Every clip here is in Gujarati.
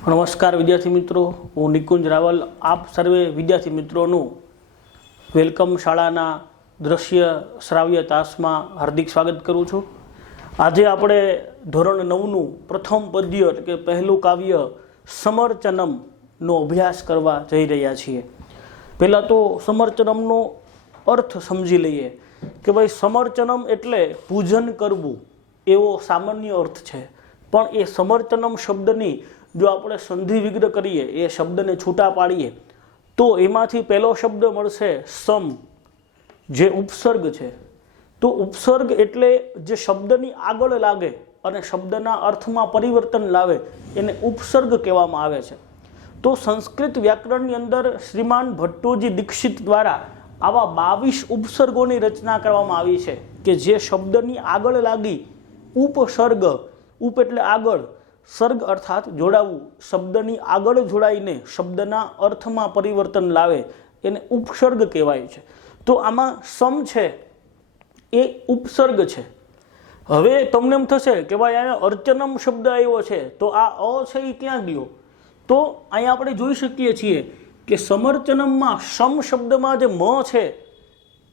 નમસ્કાર વિદ્યાર્થી મિત્રો, હું નિકુંજ રાવલ આપ સર્વે વિદ્યાર્થી મિત્રોનું વેલકમ શાળાના દ્રશ્ય શ્રાવ્ય તાસમાં હાર્દિક સ્વાગત કરું છું। આજે આપણે ધોરણ 9નું પ્રથમ પદ્ય એટલે કે પહેલું કાવ્ય સમર્ચનમનો અભ્યાસ કરવા જઈ રહ્યા છીએ। પહેલાં તો સમર્ચનમનો અર્થ સમજી લઈએ કે ભાઈ સમર્ચનમ એટલે પૂજન કરવું એવો સામાન્ય અર્થ છે, પણ એ સમર્ચનમ શબ્દની જો આપણે સંધિ વિગ્રહ કરીએ, એ શબ્દને છૂટા પાડીએ તો એમાંથી પહેલો શબ્દ મળશે સમ, જે ઉપસર્ગ છે। તો ઉપસર્ગ એટલે જે શબ્દની આગળ લાગે અને શબ્દના અર્થમાં પરિવર્તન લાવે એને ઉપસર્ગ કહેવામાં આવે છે। તો સંસ્કૃત વ્યાકરણની અંદર શ્રીમાન ભટ્ટોજી દીક્ષિત દ્વારા આવા 22 ઉપસર્ગોની રચના કરવામાં આવી છે કે જે શબ્દની આગળ લાગી ઉપસર્ગ, ઉપ એટલે આગળ, સર્ગ અર્થાત જોડાવું, શબ્દની આગળ જોડાઈને શબ્દના અર્થમાં પરિવર્તન લાવે એને ઉપસર્ગ કહેવાય છે। તો આમાં સમ છે એ ઉપસર્ગ છે। હવે તમને એમ થશે કે ભાઈ અહીંયા અર્ચનમ શબ્દ આવ્યો છે તો આ અ છે એ ક્યાં ગયો? તો અહીંયા આપણે જોઈ શકીએ છીએ કે સમર્ચનમમાં સમ શબ્દમાં જે મ છે,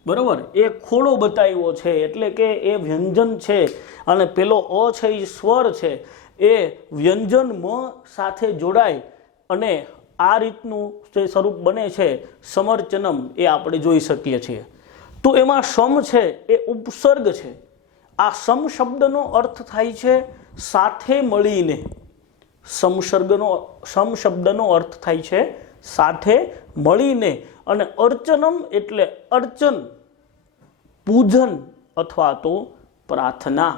બરાબર, એ ખોડો બતાવ્યો છે, એટલે કે એ વ્યંજન છે અને પેલો અ છે એ સ્વર છે, એ વ્યંજન મ સાથે જોડાય અને આ રીતનું જે સ્વરૂપ બને છે સમર્ચનમ, એ આપણે જોઈ શકીએ છીએ। તો એમાં સમ છે એ ઉપસર્ગ છે। આ સમ શબ્દનો અર્થ થાય છે સાથે મળીને। સમ શબ્દનો અર્થ થાય છે સાથે મળીને, અને અર્ચનમ એટલે અર્ચન, પૂજન અથવા તો પ્રાર્થના।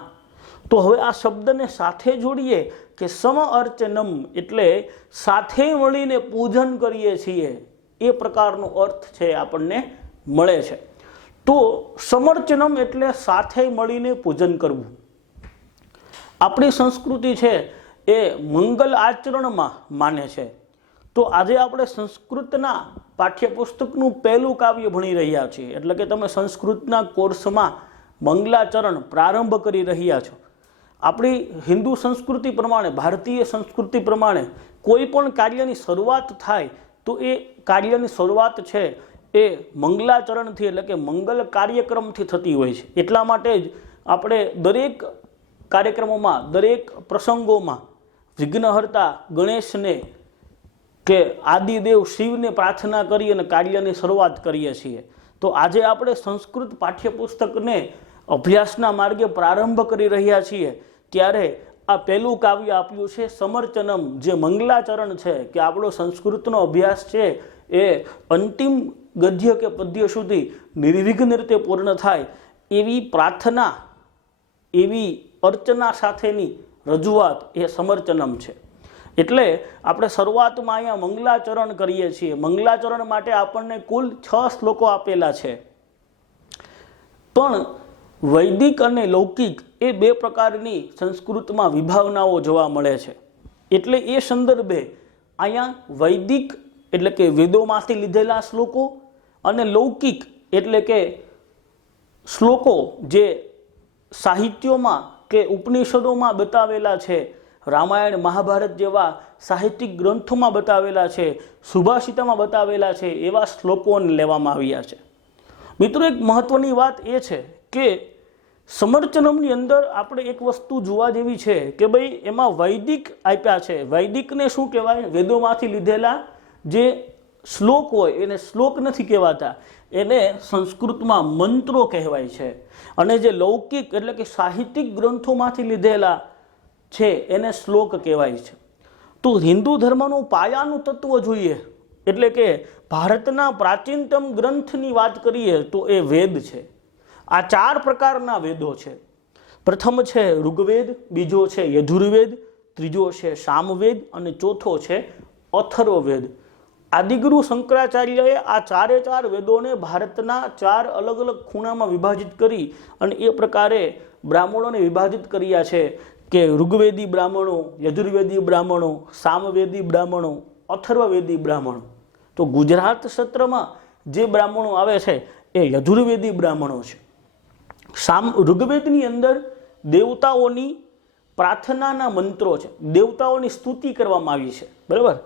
તો હવે આ શબ્દને સાથે જોડીએ કે સમ અર્ચનમ એટલે સાથે મળીને પૂજન કરીએ છીએ, એ પ્રકારનો અર્થ છે આપણને મળે છે। તો સમર્ચનમ એટલે સાથે મળીને પૂજન કરવું। આપણી સંસ્કૃતિ છે એ મંગલ આચરણમાં માને છે। તો આજે આપણે સંસ્કૃતના પાઠ્યપુસ્તકનું પહેલું કાવ્ય ભણી રહ્યા છીએ, એટલે કે તમે સંસ્કૃતના કોર્સમાં મંગલાચરણ પ્રારંભ કરી રહ્યા છો। આપણી હિન્દુ સંસ્કૃતિ પ્રમાણે, ભારતીય સંસ્કૃતિ પ્રમાણે કોઈ પણ કાર્યની શરૂઆત થાય તો એ કાર્યની શરૂઆત છે એ મંગલાચરણથી, એટલે કે મંગલ કાર્યક્રમથી થતી હોય છે। એટલા માટે જ આપણે દરેક કાર્યક્રમોમાં, દરેક પ્રસંગોમાં વિઘ્નહર્તા ગણેશને કે આદિદેવ શિવને પ્રાર્થના કરી અને કાર્યની શરૂઆત કરીએ છીએ। તો આજે આપણે સંસ્કૃત પાઠ્યપુસ્તકને અભ્યાસના માર્ગે પ્રારંભ કરી રહ્યા છીએ, ત્યારે આ પહેલું કાવ્ય આપ્યું છે સમર્ચનમ, જે મંગલાચરણ છે કે આપણો સંસ્કૃતનો અભ્યાસ છે એ અંતિમ ગદ્ય કે પદ્ય સુધી નિર્વિઘ્ન રીતે પૂર્ણ થાય એવી પ્રાર્થના, એવી અર્ચના સાથેની રજૂઆત એ સમર્ચનમ છે। એટલે આપણે શરૂઆતમાં અહીંયા મંગલાચરણ કરીએ છીએ। મંગલાચરણ માટે આપણને કુલ 6 શ્લોકો આપેલા છે, પણ વૈદિક અને લૌકિક એ બે પ્રકારની સંસ્કૃતમાં વિભાવનાઓ જોવા મળે છે। એટલે એ સંદર્ભે અહીંયા વૈદિક એટલે કે વેદોમાંથી લીધેલા શ્લોકો અને લૌકિક એટલે કે શ્લોકો જે સાહિત્યોમાં કે ઉપનિષદોમાં બતાવેલા છે, રામાયણ મહાભારત જેવા સાહિત્યિક ગ્રંથોમાં બતાવેલા છે, સુભાષિતામાં બતાવેલા છે, એવા શ્લોકોને લેવામાં આવ્યા છે। મિત્રો, એક મહત્વની વાત એ છે કે સમર્ચનમની અંદર આપણે એક વસ્તુ જોવા જેવી છે કે ભાઈ એમાં વૈદિક આપ્યા છે। વૈદિકને શું કહેવાય? વેદોમાંથી લીધેલા જે શ્લોક હોય એને શ્લોક નથી કહેવાતા, એને સંસ્કૃતમાં મંત્રો કહેવાય છે। અને જે લૌકિક એટલે કે સાહિત્યિક ગ્રંથોમાંથી લીધેલા છે એને શ્લોક કહેવાય છે। તો હિન્દુ ધર્મનું પાયાનું તત્વ જોઈએ એટલે કે ભારતના પ્રાચીનતમ ગ્રંથની વાત કરીએ તો એ વેદ છે। આ 4 પ્રકારના વેદો છે। પ્રથમ છે ઋગ્વેદ, બીજો છે યજુર્વેદ, ત્રીજો છે સામવેદ અને ચોથો છે અથર્વવેદ। આદિગુરુ શંકરાચાર્યએ આ 4 વેદોને ભારતના 4 અલગ અલગ ખૂણામાં વિભાજિત કરી અને એ પ્રકારે બ્રાહ્મણોને વિભાજિત કર્યા છે કે ઋગ્વેદી બ્રાહ્મણો, યજુર્વેદી બ્રાહ્મણો, સામવેદી બ્રાહ્મણો, અથર્વવેદી બ્રાહ્મણો। તો ગુજરાત સત્રમાં જે બ્રાહ્મણો આવે છે એ યજુર્વેદી બ્રાહ્મણો છે। ઋગ્વેદની અંદર દેવતાઓની પ્રાર્થનાના મંત્રો છે, દેવતાઓની સ્તુતિ કરવામાં આવી છે, બરાબર.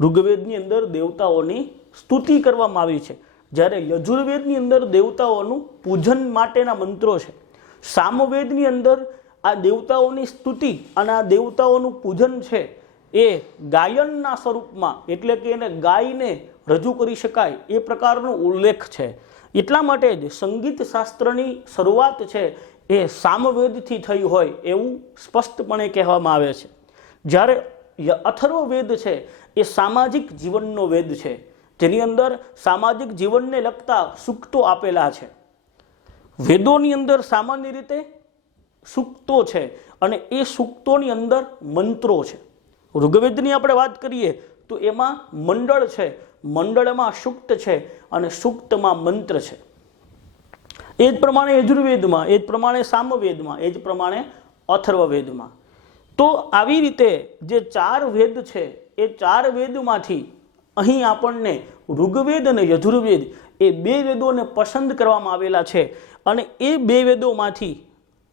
ઋગ્વેદની અંદર દેવતાઓની સ્તુતિ કરવામાં આવી છે, જ્યારે યજુર્વેદની અંદર દેવતાઓનું પૂજન માટેના મંત્રો છે. સામવેદની અંદર આ દેવતાઓની સ્તુતિ અને આ દેવતાઓનું પૂજન છે એ ગાયનના સ્વરૂપમાં, એટલે કે એને ગાઈને રજૂ કરી શકાય એ પ્રકારનો ઉલ્લેખ છે. એટલા માટે જ સંગીત શાસ્ત્રની શરૂઆત છે એ સામવેદથી થઈ હોય એવું સ્પષ્ટપણે કહેવામાં આવે છે. જ્યારે અથર્વવેદ છે એ સામાજિક જીવનનો વેદ છે, જેની અંદર સામાજિક જીવનને લગતા સૂક્તો આપેલા છે. વેદોની અંદર સામાન્ય રીતે સૂક્તો છે અને એ સૂક્તોની અંદર મંત્રો છે. ઋગ્વેદની આપણે વાત કરીએ તો એમાં મંડળ છે, મંડળમાં સૂક્ત છે અને સૂક્તમાં મંત્ર છે. એ જ પ્રમાણે યજુર્વેદમાં, એ જ પ્રમાણે સામવેદમાં, એ જ પ્રમાણે અથર્વવેદમાં. તો આવી રીતે જે 4 વેદ છે એ 4 વેદમાંથી અહીં આપણને ઋગ્વેદ અને યજુર્વેદ એ 2 વેદોને પસંદ કરવામાં આવેલા છે અને એ 2 વેદોમાંથી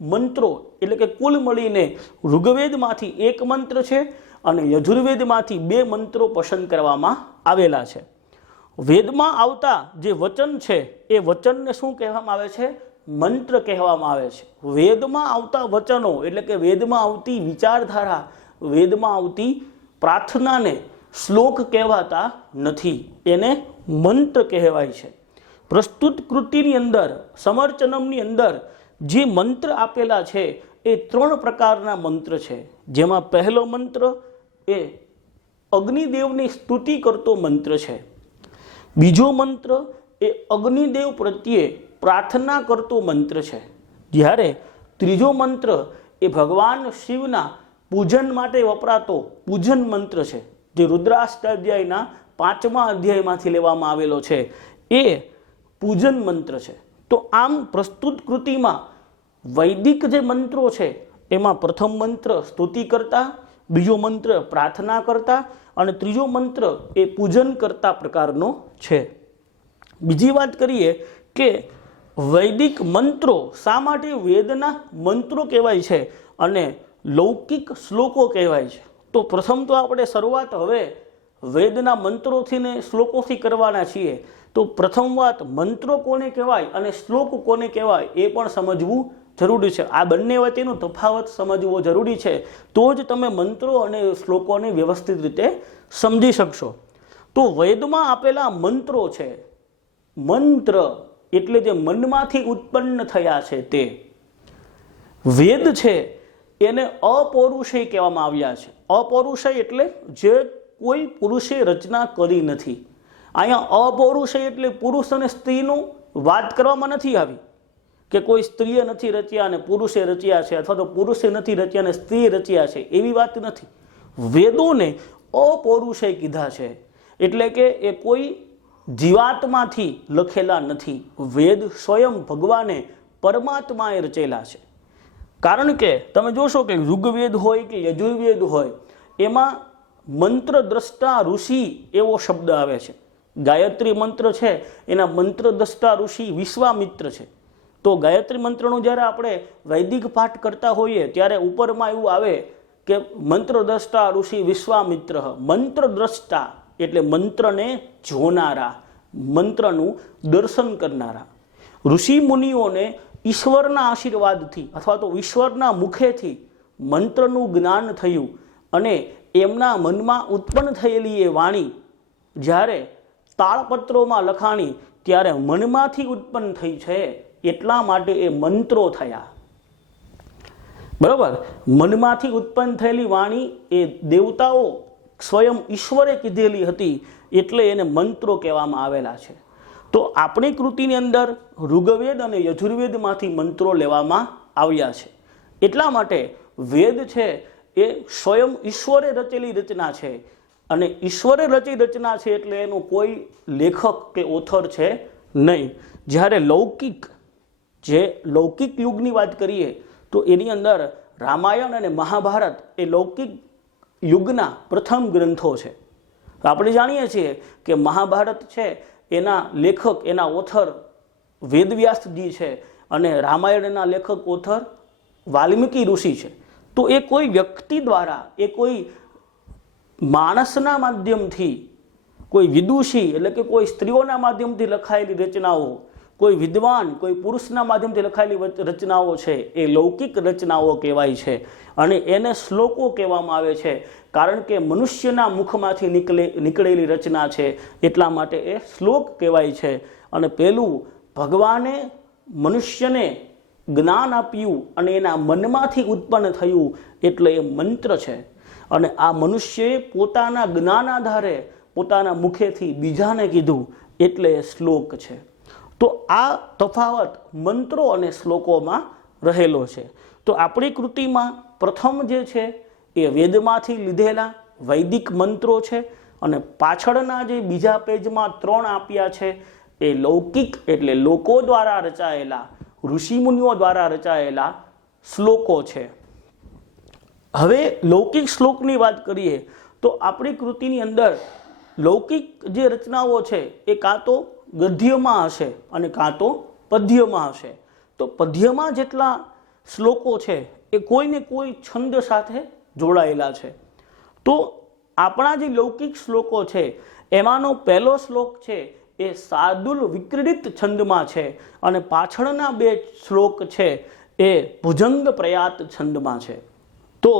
મંત્રો, એટલે કે કુલ મળીને ઋગ્વેદમાંથી 1 મંત્ર છે અને યજુર્વેદમાંથી 2 મંત્રો પસંદ કરવામાં આવેલા છે. વેદમાં આવતા જે વચન છે એ વચનને શું કહેવામાં આવે છે? મંત્ર કહેવામાં આવે છે. વેદમાં આવતા વચનો, એટલે કે વેદમાં આવતી વિચારધારા, વેદમાં આવતી પ્રાર્થનાને શ્લોક કહેવાતા નથી, એને મંત્ર કહેવાય છે. પ્રસ્તુત કૃતિની અંદર, સમર્ચનમની અંદર જે મંત્ર આપેલા છે એ 3 પ્રકારના મંત્ર છે, જેમાં પહેલો મંત્ર એ અગ્નિદેવની સ્તુતિ કરતો મંત્ર છે. બીજો મંત્ર એ અગ્નિદેવ પ્રત્યે પ્રાર્થના કરતો મંત્ર છે, જ્યારે ત્રીજો મંત્ર એ ભગવાન શિવના પૂજન માટે વપરાતો પૂજન મંત્ર છે, જે રુદ્રાષ્ટાધ્યાયના 5મા અધ્યાયમાંથી લેવામાં આવેલો છે, એ પૂજન મંત્ર છે. તો આમ પ્રસ્તુત કૃતિમાં વૈદિક જે મંત્રો છે એમાં પ્રથમ મંત્ર સ્તુતિ કરતા, બીજો મંત્ર પ્રાર્થના કરતા અને ત્રીજો મંત્ર એ પૂજન કરતા પ્રકારનો છે. બીજી વાત કરીએ કે વૈદિક મંત્રો શા માટે વેદના મંત્રો કહેવાય છે અને લૌકિક શ્લોકો કહેવાય છે? તો પ્રથમ તો આપણે શરૂઆત હવે વેદના મંત્રોથી ને શ્લોકોથી કરવાના છીએ. તો પ્રથમ વાત, મંત્રો કોને કહેવાય અને શ્લોક કોને કહેવાય એ પણ સમજવું જરૂરી છે. આ બંને વચ્ચેનો તફાવત સમજવો જરૂરી છે, તો જ તમે મંત્રો અને શ્લોકોને વ્યવસ્થિત રીતે સમજી શકશો. તો વેદમાં આપેલા મંત્રો છે, મંત્ર એટલે જે મનમાંથી ઉત્પન્ન થયા છે તે વેદ છે, એને અપૌરુષેય કહેવામાં આવ્યા છે. અપૌરુષેય એટલે જે કોઈ પુરુષે રચના કરી નથી. અહીંયા અપૌરુષેય એટલે પુરુષ અને સ્ત્રીનું વાત કરવામાં નથી આવી કે કોઈ સ્ત્રીએ નથી રચ્યા અને પુરુષે રચ્યા છે, અથવા તો પુરુષે નથી રચ્યા અને સ્ત્રીએ રચ્યા છે, એવી વાત નથી. વેદોને અપૌરુષેય કીધા છે, એટલે કે એ કોઈ જીવાત્માથી લખેલા નથી. વેદ સ્વયં ભગવાને પરમાત્માએ રચેલા છે. કારણ કે તમે જોશો કે ઋગ્વેદ હોય કે યજુર્વેદ હોય એમાં મંત્ર દ્રષ્ટા ઋષિ એવો શબ્દ આવે છે. ગાયત્રી મંત્ર છે એના મંત્ર દ્રષ્ટા ઋષિ વિશ્વામિત્ર છે. તો ગાયત્રી મંત્રનો જ્યારે આપણે વૈદિક પાઠ કરતા હોઈએ ત્યારે ઉપરમાં એવું આવે કે મંત્ર દ્રષ્ટા ઋષિ વિશ્વામિત્ર. મંત્ર દ્રષ્ટા એટલે મંત્રને જોનારા, મંત્રનું દર્શન કરનારા. ઋષિ મુનિઓને ઈશ્વરના આશીર્વાદથી અથવા તો ઈશ્વરના મુખેથી મંત્રનું જ્ઞાન થયું અને એમના મનમાં ઉત્પન્ન થયેલી એ વાણી જ્યારે તાળપત્રોમાં લખાણી ત્યારે મનમાંથી ઉત્પન્ન થઈ છે, એટલા માટે એ મંત્રો થયા. બરાબર? મનમાંથી ઉત્પન્ન થયેલી વાણી એ દેવતાઓ સ્વયં ઈશ્વરે કીધેલી હતી, એટલે એને મંત્રો કહેવામાં આવેલા છે. તો આપણી કૃતિની અંદર ઋગ્વેદ અને યજુર્વેદમાંથી મંત્રો લેવામાં આવ્યા છે. એટલા માટે વેદ છે એ સ્વયં ઈશ્વરે રચેલી રચના છે અને ઈશ્વરે રચી રચના છે, એટલે એનો કોઈ લેખક કે ઓથર છે નહીં. જ્યારે લૌકિક યુગની વાત કરીએ તો એની અંદર રામાયણ અને મહાભારત એ લૌકિક યુગના પ્રથમ ગ્રંથો છે. આપણે જાણીએ છીએ કે મહાભારત છે એના લેખક, એના ઓથર વેદવ્યાસજી છે અને રામાયણના લેખક ઓથર વાલ્મીકી ઋષિ છે. તો એ કોઈ વ્યક્તિ દ્વારા, એ કોઈ માણસના માધ્યમથી, કોઈ વિદુષી એટલે કે કોઈ સ્ત્રીઓના માધ્યમથી લખાયેલી રચનાઓ, કોઈ વિદ્વાન, કોઈ પુરુષના માધ્યમથી લખાયેલી રચનાઓ છે એ લૌકિક રચનાઓ કહેવાય છે અને એને શ્લોકો કહેવામાં આવે છે, કારણ કે મનુષ્યના મુખમાંથી નીકળેલી રચના છે એટલા માટે એ શ્લોક કહેવાય છે. અને પેલું ભગવાને મનુષ્યને જ્ઞાન આપ્યું અને એના મનમાંથી ઉત્પન્ન થયું એટલે એ મંત્ર છે. અને આ મનુષ્યએ પોતાના જ્ઞાન આધારે પોતાના મુખેથી બીજાને કીધું એટલે એ શ્લોક છે. તો આ તફાવત મંત્રો અને શ્લોકોમાં રહેલો છે. તો આપણી કૃતિમાં પ્રથમ જે છે એ વેદમાંથી લીધેલા વૈદિક મંત્રો છે અને પાછળના જે બીજા પેજમાં 3 આપ્યા છે એ લૌકિક એટલે લોકો દ્વારા રચાયેલા, ઋષિમુનિઓ દ્વારા રચાયેલા શ્લોકો છે. હવે લૌકિક શ્લોકની વાત કરીએ તો આપણી કૃતિની અંદર લૌકિક જે રચનાઓ છે એ કાં તો ગદ્યમાં હશે અને કાં તો પદ્યમાં હશે. તો પદ્યમાં જેટલા શ્લોકો છે એ કોઈને કોઈ છંદ સાથે જોડાયેલા છે. તો આપણા જે લૌકિક શ્લોકો છે એમાંનો પહેલો શ્લોક છે એ શાર્દૂલ વિક્રીડિત છંદમાં છે અને પાછળના 2 શ્લોક છે એ ભુજંગ પ્રયાત છંદમાં છે. તો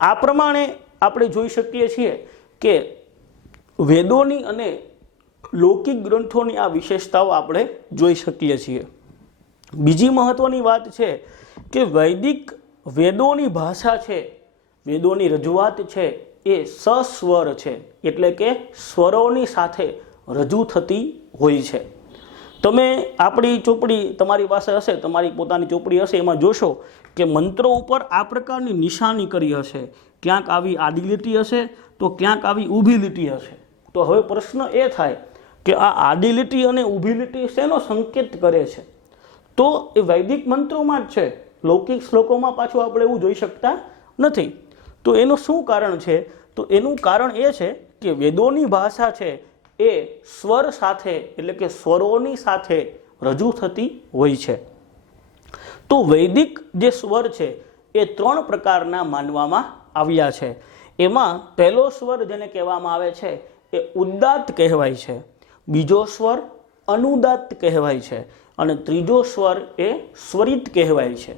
આ પ્રમાણે આપણે જોઈ શકીએ છીએ કે વેદોની અને લૌકિક ગ્રંથોની આ વિશેષતાઓ આપણે જોઈ શકીએ છીએ. બીજી મહત્વની વાત છે કે વૈદિક વેદોની ભાષા છે, વેદોની રજૂઆત છે એ સસ્વર છે, એટલે કે સ્વરોની સાથે રજૂ થતી હોય છે. તમે આપણી ચોપડી તમારી પાસે હશે, તમારી પોતાની ચોપડી હશે, એમાં જોશો કે મંત્રો ઉપર આ પ્રકારની નિશાની કરી હશે. ક્યાંક આવી આડી લીટી હશે તો ક્યાંક આવી ઊભી લીટી હશે. તો હવે પ્રશ્ન એ થાય કે આ આડી લીટી અને ઊભી લીટી શેનો સંકેત કરે છે? તો એ વૈદિક મંત્રોમાં જ છે, લૌકિક શ્લોકોમાં પાછું આપણે એવું જોઈ શકતા નથી. તો એનું શું કારણ છે? તો એનું કારણ એ છે કે વેદોની ભાષા છે એ સ્વર સાથે એટલે કે સ્વરોની સાથે રજૂ થતી હોય છે. તો વૈદિક જે સ્વર છે એ 3 પ્રકારના માનવામાં આવ્યા છે. એમાં પહેલો સ્વર જેને કહેવામાં આવે છે એ ઉદ્દાત કહેવાય છે, બીજો સ્વર અનુદાત કહેવાય છે અને ત્રીજો સ્વર એ સ્વરિત કહેવાય છે.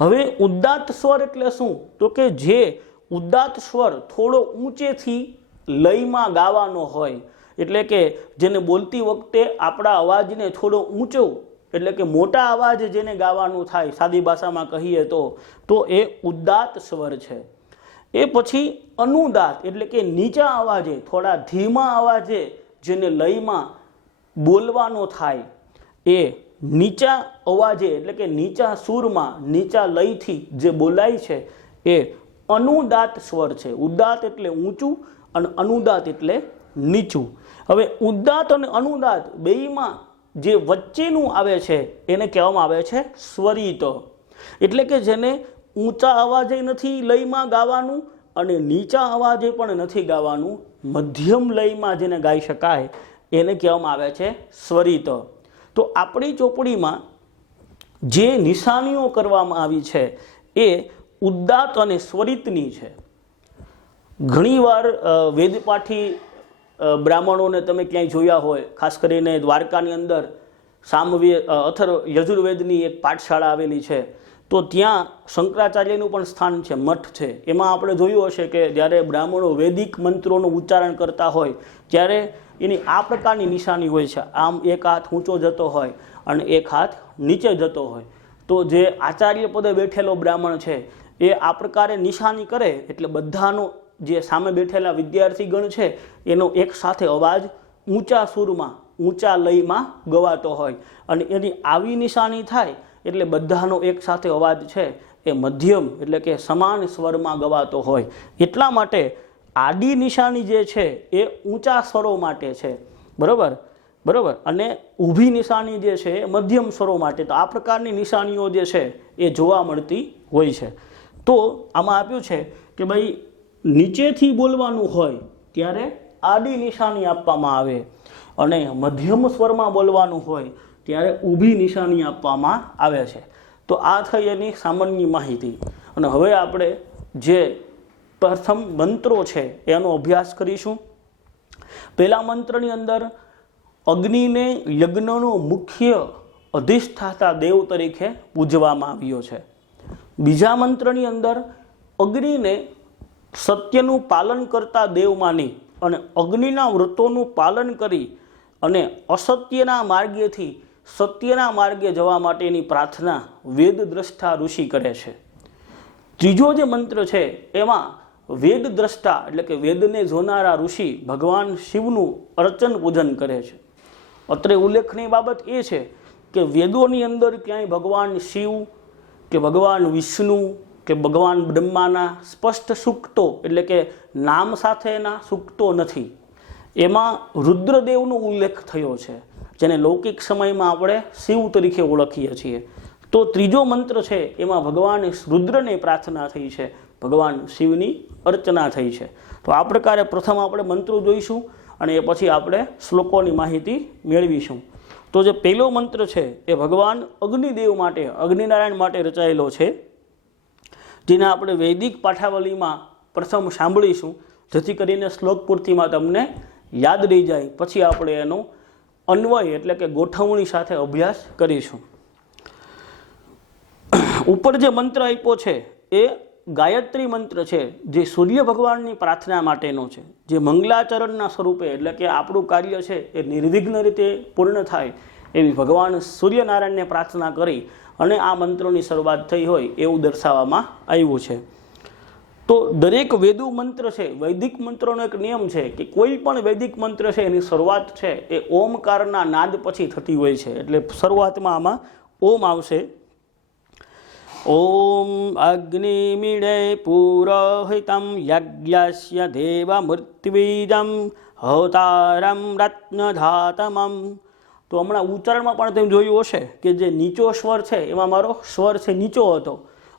હવે ઉદ્દાત સ્વર એટલે શું? તો કે જે ઉદ્દાત સ્વર થોડો ઊંચેથી લયમાં ગાવાનો હોય, એટલે કે જેને બોલતી વખતે આપણા અવાજને થોડો ઊંચો એટલે કે મોટા અવાજ જેને ગાવાનું થાય, સાદી ભાષામાં કહીએ તો એ ઉદ્દાત સ્વર છે. એ પછી અનુદાત એટલે કે નીચા અવાજે, થોડા ધીમા અવાજે જેને લયમાં બોલવાનો થાય, એ નીચા અવાજે એટલે કે નીચા સૂરમાં, નીચા લયથી જે બોલાય છે એ અનુદાત સ્વર છે. ઉદ્દાત એટલે ઊંચું અને અનુદાત એટલે નીચું. હવે ઉદ્દાત અને અનુદાત બેયમાં જે વચ્ચેનું આવે છે એને કહેવામાં આવે છે સ્વરિત, એટલે કે જેને ઊંચા અવાજે નથી લયમાં ગાવાનું અને નીચા અવાજે પણ નથી ગાવાનું, મધ્યમ લયમાં જેને ગાઈ શકાય એને કહેવામાં આવે છે સ્વરિત. તો આપણી ચોપડીમાં જે નિશાનીઓ કરવામાં આવી છે એ ઉદ્દાત અને સ્વરિતની છે. ઘણીવાર વેદપાઠી બ્રાહ્મણોને તમે ક્યાંય જોયા હોય, ખાસ કરીને દ્વારકાની અંદર યજુર્વેદની એક પાઠશાળા આવેલી છે, તો ત્યાં શંકરાચાર્યનું પણ સ્થાન છે, મઠ છે. એમાં આપણે જોયું હશે કે જ્યારે બ્રાહ્મણો વૈદિક મંત્રોનું ઉચ્ચારણ કરતા હોય ત્યારે એની આ પ્રકારની નિશાની હોય છે. આમ એક હાથ ઊંચો જતો હોય અને એક હાથ નીચે જતો હોય. તો જે આચાર્ય પદે બેઠેલો બ્રાહ્મણ છે એ આ પ્રકારે નિશાની કરે એટલે બધાનો જે સામે બેઠેલા વિદ્યાર્થીગણ છે એનો એક સાથે અવાજ ઊંચા સૂરમાં, ઊંચા લયમાં ગવાતો હોય અને એની આવી નિશાની થાય એટલે બધાનો એક સાથે અવાજ છે એ મધ્યમ એટલે કે સમાન સ્વરમાં ગવાતો હોય. એટલા માટે આડી નિશાની જે છે એ ઊંચા સ્વરો માટે છે, બરાબર. અને ઊભી નિશાની જે છે એ મધ્યમ સ્વરો માટે. તો આ પ્રકારની નિશાનીઓ જે છે એ જોવા મળતી હોય છે. તો આમાં આપ્યું છે કે ભાઈ નીચેથી બોલવાનું હોય ત્યારે આડી નિશાની આપવામાં આવે અને મધ્યમ સ્વરમાં બોલવાનું હોય ત્યારે ઊભી નિશાની આપવામાં આવે છે. તો આ થઈ એની સામાન્ય માહિતી. અને હવે આપણે જે પ્રથમ મંત્રો છે એનો અભ્યાસ કરીશું। પહેલા મંત્રની અંદર અગ્નિને યજ્ઞનો મુખ્ય અધિષ્ઠાતા દેવ તરીકે પૂજવામાં આવ્યો છે। બીજા મંત્રની અંદર અગ્નિને સત્યનું પાલન કરતા દેવ માની અને અગ્નિના વ્રતોનું પાલન કરી અને અસત્યના માર્ગેથી સત્યના માર્ગે જવા માટેની પ્રાર્થના વેદ દ્રષ્ટા ઋષિ કરે છે। ત્રીજો જે મંત્ર છે એમાં વેદ દ્રષ્ટા એટલે કે વેદને જોનારા ઋષિ ભગવાન શિવનું અર્ચન પૂજન કરે છે। અત્રે ઉલ્લેખનીય બાબત એ છે કે વેદોની અંદર ક્યાંય ભગવાન શિવ કે ભગવાન વિષ્ણુ કે ભગવાન બ્રહ્માના સ્પષ્ટ સૂક્તો એટલે કે નામ સાથેના સૂક્તો નથી। એમાં રુદ્રદેવનો ઉલ્લેખ થયો છે, જેને લૌકિક સમયમાં આપણે શિવ તરીકે ઓળખીએ છીએ। તો ત્રીજો મંત્ર છે એમાં ભગવાન રુદ્રને પ્રાર્થના થઈ છે, ભગવાન શિવની અર્ચના થઈ છે। તો આ પ્રકારે પ્રથમ આપણે મંત્રો જોઈશું અને એ પછી આપણે શ્લોકોની માહિતી મેળવીશું। તો જે પહેલો મંત્ર છે એ ભગવાન અગ્નિદેવ માટે, અગ્નિનારાયણ માટે રચાયેલો છે, જેને આપણે વૈદિક પાઠાવલીમાં પ્રથમ સાંભળીશું, જેથી કરીને શ્લોક પૂર્તિમાં તમને યાદ રહી જાય। પછી આપણે એનો અન્વય એટલે કે ગોઠવણી સાથે અભ્યાસ કરીશું। ઉપર જે મંત્ર આપ્યો છે એ ગાયત્રી મંત્ર છે, જે સૂર્ય ભગવાનની પ્રાર્થના માટેનો છે, જે મંગલાચરણના સ્વરૂપે એટલે કે આપણું કાર્ય છે એ નિર્વિઘ્ન રીતે પૂર્ણ થાય એવી ભગવાન સૂર્યનારાયણને પ્રાર્થના કરી અને આ મંત્રોની શરૂઆત થઈ હોય એવું દર્શાવવામાં આવ્યું છે। તો દરેક વેદુ મંત્ર છે, વૈદિક મંત્રોનો એક નિયમ છે કે કોઈ પણ વૈદિક મંત્ર છે એની શરૂઆત છે એ ઓમકારના નાદ પછી થતી હોય છે। એટલે શરૂઆતમાં આમાં ઓમ આવશે। ઓમ અગ્નિમીડે પુરોહિતમ યજ્ઞસ્ય દેવમૃત્વિજમ હોતારમ રત્નધાતમમ। તો હમણાં ઉચ્ચારણમાં પણ તમે જોયું હશે કે જે નીચો સ્વર છે એમાં મારો સ્વર છે નીચો હતો।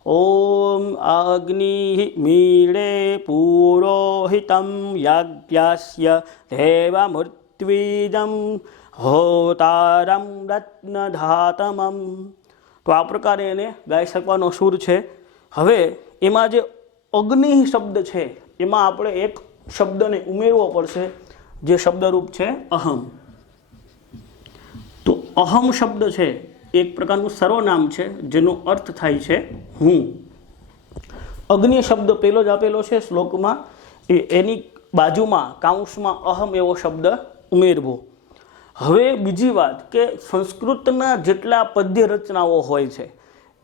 ઓમ અગ્નિમીડે પુરોહિતમ યજ્ઞસ્ય દેવમૃત્વિજમ હોતારમ રત્નધાતમમ। તો આ પ્રકારે એને ગાઈ શકવાનો સૂર છે। હવે એમાં જે અગ્નિ શબ્દ છે એમાં આપણે એક શબ્દને ઉમેરવો પડશે, જે શબ્દરૂપ છે અહમ। તો અહમ શબ્દ છે એક પ્રકારનું સર્વનામ છે જેનો અર્થ થાય છે હું। અગ્નિ શબ્દ પહેલો જ આપેલો છે શ્લોકમાં, એની બાજુમાં કાઉન્સમાં અહમ એવો શબ્દ ઉમેરવો। હવે બીજી વાત કે સંસ્કૃતના જેટલા પદ્ય રચનાઓ હોય છે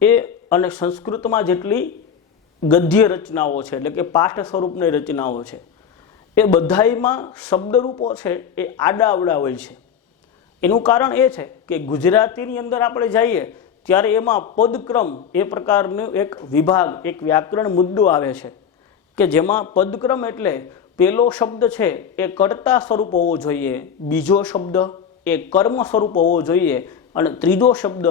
એ અને સંસ્કૃતમાં જેટલી ગદ્ય રચનાઓ છે એટલે કે પાઠ સ્વરૂપની રચનાઓ છે એ બધાયમાં શબ્દરૂપો છે એ આડાઅવડા હોય છે। એનું કારણ એ છે કે ગુજરાતીની અંદર આપણે જઈએ ત્યારે એમાં પદક્રમ એ પ્રકારનો એક વિભાગ, એક વ્યાકરણ મુદ્દો આવે છે કે જેમાં પદક્રમ એટલે પહેલો શબ્દ છે એ કર્તા સ્વરૂપ હોવો જોઈએ, બીજો શબ્દ એ કર્મ સ્વરૂપ હોવો જોઈએ અને ત્રીજો શબ્દ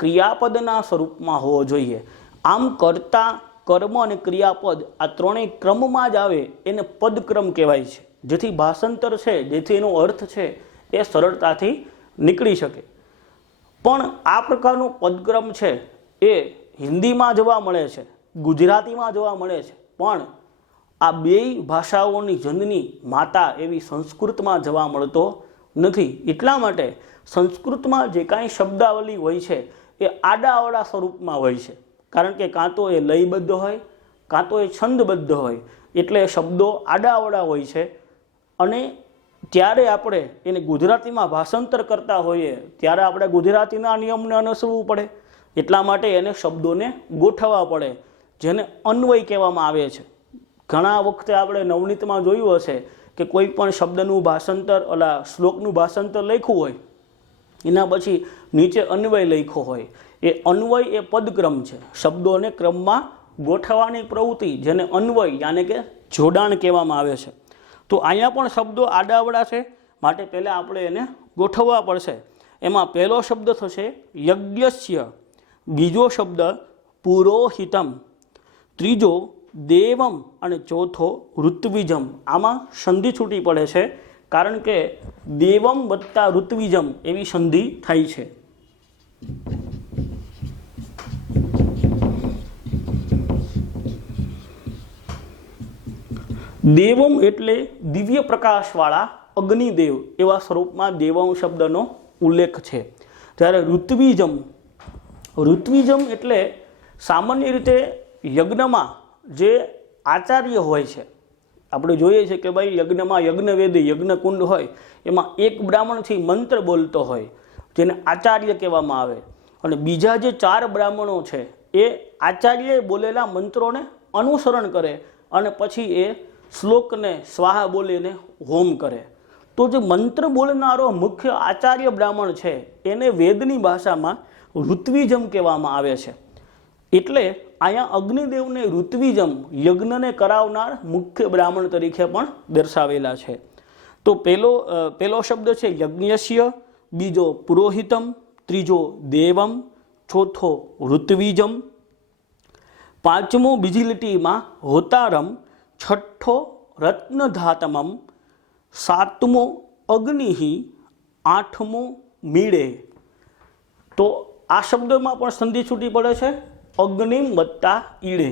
ક્રિયાપદના સ્વરૂપમાં હોવો જોઈએ। આમ કર્તા, કર્મ અને ક્રિયાપદ આ ત્રણેય ક્રમમાં જ આવે એને પદક્રમ કહેવાય છે, જેથી ભાષાંતર છે, જેથી એનો અર્થ છે એ સરળતાથી નીકળી શકે। પણ આ પ્રકારનો પદક્રમ છે એ હિન્દીમાં જોવા મળે છે, ગુજરાતીમાં જોવા મળે છે, પણ આ બેય ભાષાઓની જનની માતા એવી સંસ્કૃતમાં જોવા મળતો નથી। એટલા માટે સંસ્કૃતમાં જે કાંઈ શબ્દાવલી હોય છે એ આડાઅવળા સ્વરૂપમાં હોય છે, કારણ કે કાં તો એ લયબદ્ધ હોય કાં તો એ છંદબદ્ધ હોય, એટલે શબ્દો આડાઅવળા હોય છે। અને ત્યારે આપણે એને ગુજરાતીમાં ભાષાંતર કરતા હોઈએ ત્યારે આપણે ગુજરાતીના નિયમને અનુસરવું પડે, એટલા માટે એને શબ્દોને ગોઠવવા પડે, જેને અન્વય કહેવામાં આવે છે। ઘણા વખતે આપણે નવનીતમાં જોયું હશે કે કોઈ પણ શબ્દનું ભાષાંતર ઓલા શ્લોકનું ભાષાંતર લખ્યું હોય એના પછી નીચે અન્વય લખ્યો હોય, એ અન્વય એ પદક્રમ છે, શબ્દોને ક્રમમાં ગોઠવવાની પ્રવૃત્તિ, જેને અન્વય યાને કે જોડાણ કહેવામાં આવે છે। તો અહીંયા પણ શબ્દો આડાઅવળા છે, માટે પહેલાં આપણે એને ગોઠવવા પડશે। એમાં પહેલો શબ્દ થશે યજ્ઞસ્ય, બીજો શબ્દ પુરોહિતમ, ત્રીજો દેવમ અને ચોથો ઋત્વિજમ। આમાં સંધિ છૂટી પડે છે કારણ કે દેવમ વત્તા ઋત્વિજમ એવી સંધિ થાય છે। દેવમ એટલે દિવ્ય પ્રકાશવાળા અગ્નિદેવ એવા સ્વરૂપમાં દેવમ શબ્દનો ઉલ્લેખ છે. ત્યારે ઋત્વિજમ, ઋત્વિજમ એટલે સામાન્ય રીતે યજ્ઞમાં જે આચાર્ય હોય છે, આપણે જોઈએ છીએ કે ભાઈ યજ્ઞમાં યજ્ઞવેદી યજ્ઞકુંડ હોય, એમાં એક બ્રાહ્મણથી મંત્ર બોલતો હોય જેને આચાર્ય કહેવામાં આવે, અને બીજા જે 4 બ્રાહ્મણો છે એ આચાર્યએ બોલેલા મંત્રોને અનુસરણ કરે અને પછી એ શ્લોકને સ્વાહા બોલીને હોમ કરે. તો જે મંત્ર બોલનારો મુખ્ય આચાર્ય બ્રાહ્મણ છે એને વેદની ભાષામાં ઋત્વિજમ કહેવામાં આવે છે. એટલે અહીંયા અગ્નિદેવને ઋત્વિજમ યજ્ઞને કરાવનાર મુખ્ય બ્રાહ્મણ તરીકે પણ દર્શાવેલા છે. તો પેલો શબ્દ છે યજ્ઞસ્ય, બીજો પુરોહિતમ, ત્રીજો દેવમ, ચોથો ઋત્વિજમ, પાંચમો બીજી લીટીમાં હોતારમ, છઠ્ઠો રત્નધાતમમ, સાતમો અગ્નિ, આઠમો મીડે. તો આ શબ્દમાં પણ સંધિ છૂટી પડે છે અગ્નિમ વત્તા ઈડે.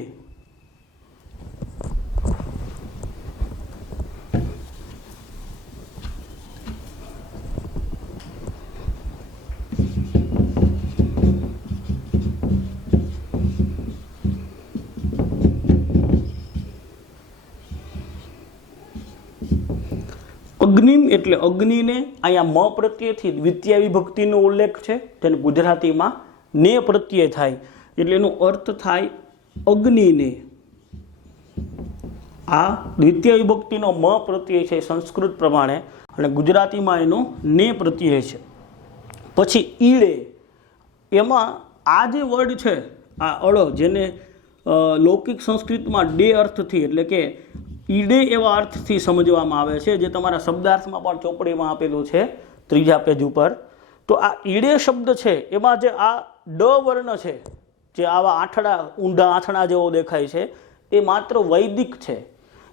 અગ્નિમ એટલે અગ્નિને અહીંયા મ પ્રત્યેથી દ્વિતીય વિભક્તિનો ઉલ્લેખ છે, તેને ગુજરાતીમાં ને પ્રત્યય થાય એટલે એનો અર્થ થાય અગ્નિને. આ દ્વિતીય વિભક્તિનો મ પ્રત્યય છે સંસ્કૃત પ્રમાણે, અને ગુજરાતીમાં એનો ને પ્રત્યય છે. પછી ઈડે, એમાં આ જે વર્ડ છે આ અળ, જેને લૌકિક સંસ્કૃતમાં ડે અર્થથી એટલે કે ઈડે એવા અર્થથી સમજવામાં આવે છે, જે તમારા શબ્દાર્થમાં પણ ચોપડીમાં આપેલું છે 3જા પેજ ઉપર. તો આ ઈડે શબ્દ છે એમાં જે આ ડ વર્ણ છે, જે આવા આંથડા, ઊંડા આંથડા જેવો દેખાય છે, એ માત્ર વૈદિક છે.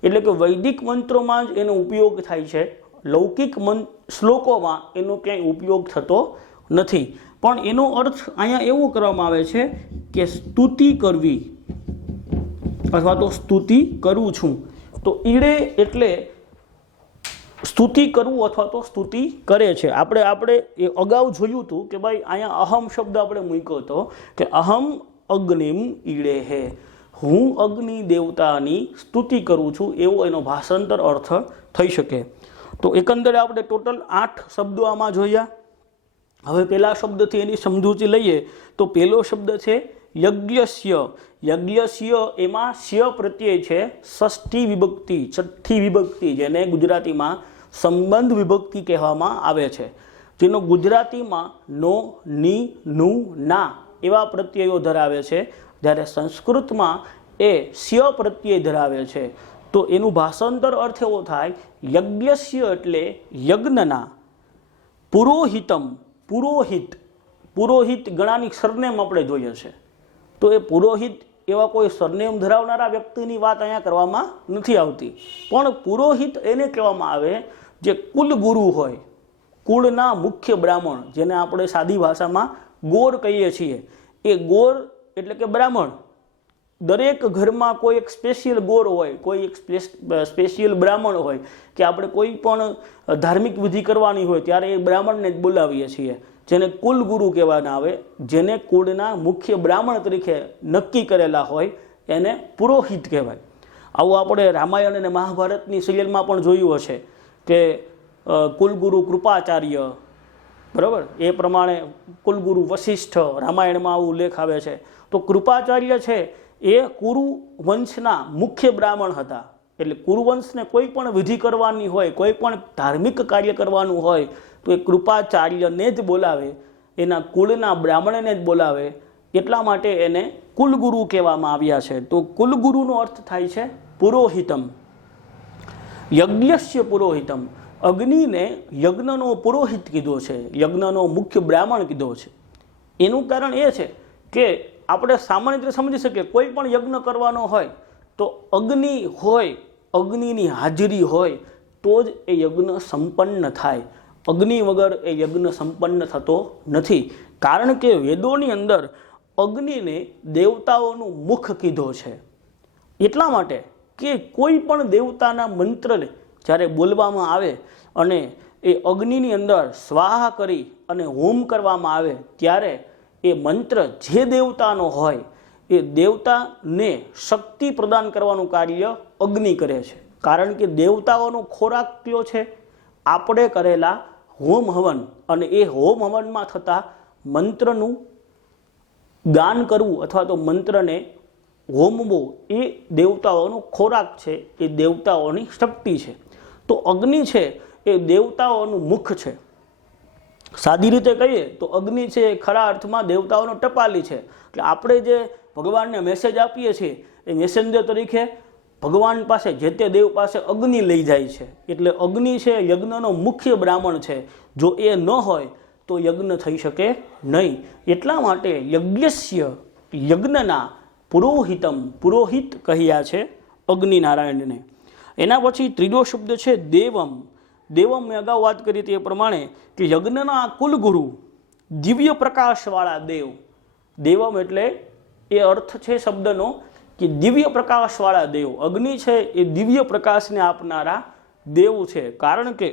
એટલે કે વૈદિક મંત્રોમાં જ એનો ઉપયોગ થાય છે, લૌકિક શ્લોકોમાં એનો ક્યાંય ઉપયોગ થતો નથી. પણ એનો અર્થ અહીંયા એવો કરવામાં આવે છે કે સ્તુતિ કરવી અથવા તો સ્તુતિ કરું છું. તો ઈડે એટલે સ્તુતિ કરવું અથવા તો સ્તુતિ કરે છે. આપણે એ અગાઉ જોયું હતું કે ભાઈ અહીંયા અહમ શબ્દ આપણે મૂક્યો હતો કે અહમ અગ્નિમ ઈડે હે, હું અગ્નિ દેવતાની સ્તુતિ કરું છું, એવો એનો ભાષાંતર અર્થ થઈ શકે. તો એકંદરે આપણે ટોટલ 8 શબ્દો આમાં જોયા. હવે પેલા શબ્દથી એની સમજૂતી લઈએ તો પેલો શબ્દ છે યજ્ઞસ્ય. યજ્ઞસ્ય એમાં સ્ય પ્રત્યય છે ષષ્ઠી વિભક્તિ, છઠ્ઠી વિભક્તિ, જેને ગુજરાતીમાં સંબંધ વિભક્તિ કહેવામાં આવે છે, જેનો ગુજરાતીમાં નો, ની, નું, ના એવા પ્રત્યયો ધરાવે છે, જ્યારે સંસ્કૃતમાં એ સ્ય પ્રત્યય ધરાવે છે. તો એનું ભાષાંતર અર્થ એવો થાય યજ્ઞસ્ય એટલે યજ્ઞના, પુરોહિતમ, પુરોહિત, પુરોહિત ગણાની સરનેમ આપણે જોઈએ છે. તો એ પુરોહિત એવા કોઈ સરનેમ ધરાવનારા વ્યક્તિની વાત અહીંયા કરવામાં નથી આવતી, પણ પુરોહિત એને કહેવામાં આવે જે કુલગુરુ હોય, કુળના મુખ્ય બ્રાહ્મણ, જેને આપણે સાદી ભાષામાં ગોર કહીએ છીએ. એ ગોર એટલે કે બ્રાહ્મણ. દરેક ઘરમાં કોઈ એક સ્પેશિયલ ગોર હોય, કોઈ એક સ્પેશિયલ બ્રાહ્મણ હોય, કે આપણે કોઈ પણ ધાર્મિક વિધિ કરવાની હોય ત્યારે એ બ્રાહ્મણને જ બોલાવીએ છીએ, જેને કુલગુરુ કહેવાના આવે, જેને કુળના મુખ્ય બ્રાહ્મણ તરીકે નક્કી કરેલા હોય એને પુરોહિત કહેવાય. આવું આપણે રામાયણ અને મહાભારતની સિરિયલમાં પણ જોયું હશે કે કુલગુરુ કૃપાચાર્ય, બરાબર, એ પ્રમાણે કુલગુરુ વશિષ્ઠ, રામાયણમાં આવું ઉલ્લેખ આવે છે. તો કૃપાચાર્ય છે એ કુરુ વંશના મુખ્ય બ્રાહ્મણ હતા. એટલે કુરુવંશને કોઈ પણ વિધિ કરવાની હોય, કોઈ પણ ધાર્મિક કાર્ય કરવાનું હોય તો એ કૃપાચાર્યને જ બોલાવે, એના કુળના બ્રાહ્મણને જ બોલાવે. એટલા માટે એને કુલગુરુ કહેવામાં આવ્યા છે. તો કુલગુરુનો અર્થ થાય છે પુરોહિતમ. યજ્ઞસ્ય પુરોહિતમ, અગ્નિને યજ્ઞનો પુરોહિત કીધો છે, યજ્ઞનો મુખ્ય બ્રાહ્મણ કીધો છે. એનું કારણ એ છે કે આપણે સામાન્ય રીતે સમજી શકીએ, કોઈ પણ યજ્ઞ કરવાનો હોય તો અગ્નિ હોય, અગ્નિની હાજરી હોય તો જ એ યજ્ઞ સંપન્ન થાય. અગ્નિ વગર એ યજ્ઞ સંપન્ન થતો નથી. કારણ કે વેદોની અંદર અગ્નિને દેવતાઓનું મુખ કીધો છે. એટલા માટે કે કોઈ પણ દેવતાના મંત્રને જ્યારે બોલવામાં આવે અને એ અગ્નિની અંદર સ્વાહા કરી અને હોમ કરવામાં આવે ત્યારે એ મંત્ર જે દેવતાનો હોય એ દેવતાને શક્તિ પ્રદાન કરવાનું કાર્ય અગ્નિ કરે છે. કારણ કે દેવતાઓનો ખોરાક કયો છે? આપણે કરેલા હોમ હવન, અને એ હોમ હવનમાં થતા મંત્રનું ગાન કરવું અથવા તો મંત્રને હોમવો એ દેવતાઓનો ખોરાક છે, એ દેવતાઓની શક્તિ છે. તો અગ્નિ છે એ દેવતાઓનું મુખ છે. સાદી રીતે કહીએ તો અગ્નિ છે એ ખરા અર્થમાં દેવતાઓનો ટપાલી છે. એટલે આપણે જે ભગવાનને મેસેજ આપીએ છીએ એ મેસેન્જર તરીકે ભગવાન પાસે, જે તે દેવ પાસે અગ્નિ લઈ જાય છે. એટલે અગ્નિ છે યજ્ઞનો મુખ્ય બ્રાહ્મણ છે. જો એ ન હોય તો યજ્ઞ થઈ શકે નહીં. એટલા માટે યજ્ઞસ્ય, યજ્ઞના પુરોહિતમ, પુરોહિત કહ્યા છે અગ્નિનારાયણને. એના પછી ત્રીજો શબ્દ છે દેવમ. દેવમ મેં અગાઉ વાત કરી તે પ્રમાણે કે યજ્ઞના કુલગુરુ, દિવ્ય પ્રકાશવાળા દેવ. દેવમ એટલે એ અર્થ છે શબ્દનો કે દિવ્ય પ્રકાશવાળા દેવ. અગ્નિ છે એ દિવ્ય પ્રકાશને આપનારા દેવ છે. કારણ કે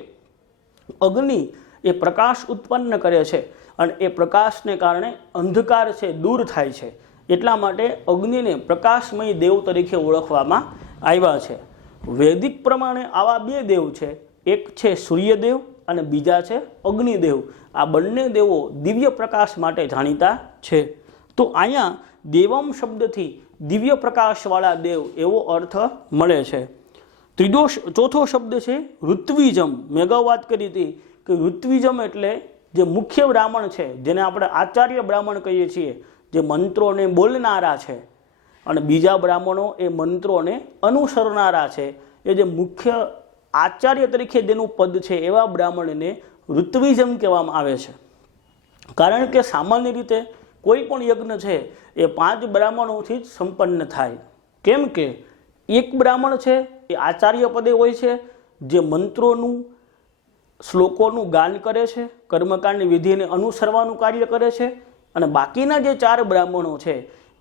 અગ્નિ એ પ્રકાશ ઉત્પન્ન કરે છે અને એ પ્રકાશને કારણે અંધકાર છે દૂર થાય છે. એટલા માટે અગ્નિને પ્રકાશમય દેવ તરીકે ઓળખવામાં આવ્યા છે. વૈદિક પ્રમાણે આવા બે દેવ છે, એક છે સૂર્યદેવ અને બીજા છે અગ્નિદેવ. આ બંને દેવો દિવ્ય પ્રકાશ માટે જાણીતા છે. તો અહીંયા દેવમ શબ્દથી દિવ્ય પ્રકાશવાળા દેવ એવો અર્થ મળે છે. ચોથો શબ્દ છે ઋત્વિજમ. મેં અગાઉ વાત કરી હતી કે ઋત્વિજમ એટલે જે મુખ્ય બ્રાહ્મણ છે, જેને આપણે આચાર્ય બ્રાહ્મણ કહીએ છીએ, જે મંત્રોને બોલનારા છે, અને બીજા બ્રાહ્મણો એ મંત્રોને અનુસરનારા છે. એ જે મુખ્ય આચાર્ય તરીકે જેનું પદ છે એવા બ્રાહ્મણને ઋત્વિજમ કહેવામાં આવે છે. કારણ કે સામાન્ય રીતે કોઈ પણ યજ્ઞ છે એ 5 બ્રાહ્મણોથી જ સંપન્ન થાય. કેમ કે એક બ્રાહ્મણ છે એ આચાર્ય પદે હોય છે, જે મંત્રોનું, શ્લોકોનું ગાન કરે છે, કર્મકાંડની વિધિને અનુસરવાનું કાર્ય કરે છે. અને બાકીના જે 4 બ્રાહ્મણો છે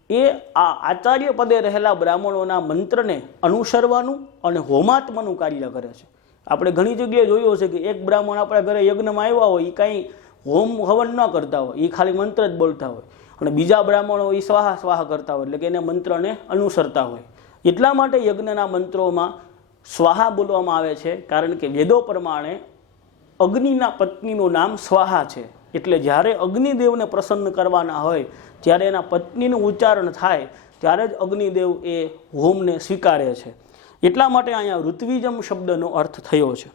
એ આ આચાર્ય પદે રહેલા બ્રાહ્મણોના મંત્રને અનુસરવાનું અને હોમાત્માનું કાર્ય કરે છે. આપણે ઘણી જગ્યાએ જોયું હશે કે એક બ્રાહ્મણ આપણા ઘરે યજ્ઞમાં આવ્યા હોય, એ કાંઈ હોમ હવન ન કરતા હોય, એ ખાલી મંત્ર જ બોલતા હોય, અને બીજા બ્રાહ્મણો એ સ્વાહા સ્વાહા કરતા હોય, એટલે કે એને મંત્રને અનુસરતા હોય. એટલા માટે યજ્ઞના મંત્રોમાં સ્વાહા બોલવામાં આવે છે. કારણ કે વેદો પ્રમાણે અગ્નિના પત્નીનું નામ સ્વાહા છે. એટલે જ્યારે અગ્નિદેવને પ્રસન્ન કરવાના હોય ત્યારે એના પત્નીનું ઉચ્ચારણ થાય ત્યારે જ અગ્નિદેવ એ હોમને સ્વીકારે છે. એટલા માટે અહીંયા ઋત્વિજમ શબ્દનો અર્થ થયો છે.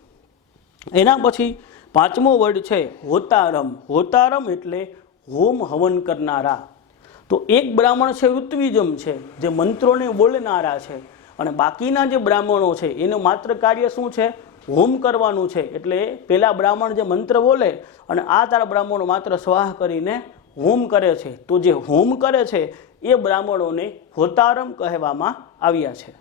એના પછી 5મો વર્ડ છે હોતારમ. હોતારમ એટલે હોમ હવન કરનારા. તો એક બ્રાહ્મણ છે ઋત્વિજમ છે, જે મંત્રોને બોલનારા છે, અને બાકીના જે બ્રાહ્મણો છે એનું માત્ર કાર્ય શું છે? હોમ કરવાનું છે. એટલે પેલા બ્રાહ્મણ જે મંત્ર બોલે અને આ 4 બ્રાહ્મણો માત્ર સ્વાહ કરીને હોમ કરે છે. તો જે હોમ કરે છે એ બ્રાહ્મણોને હોતારમ કહેવામાં આવ્યા છે.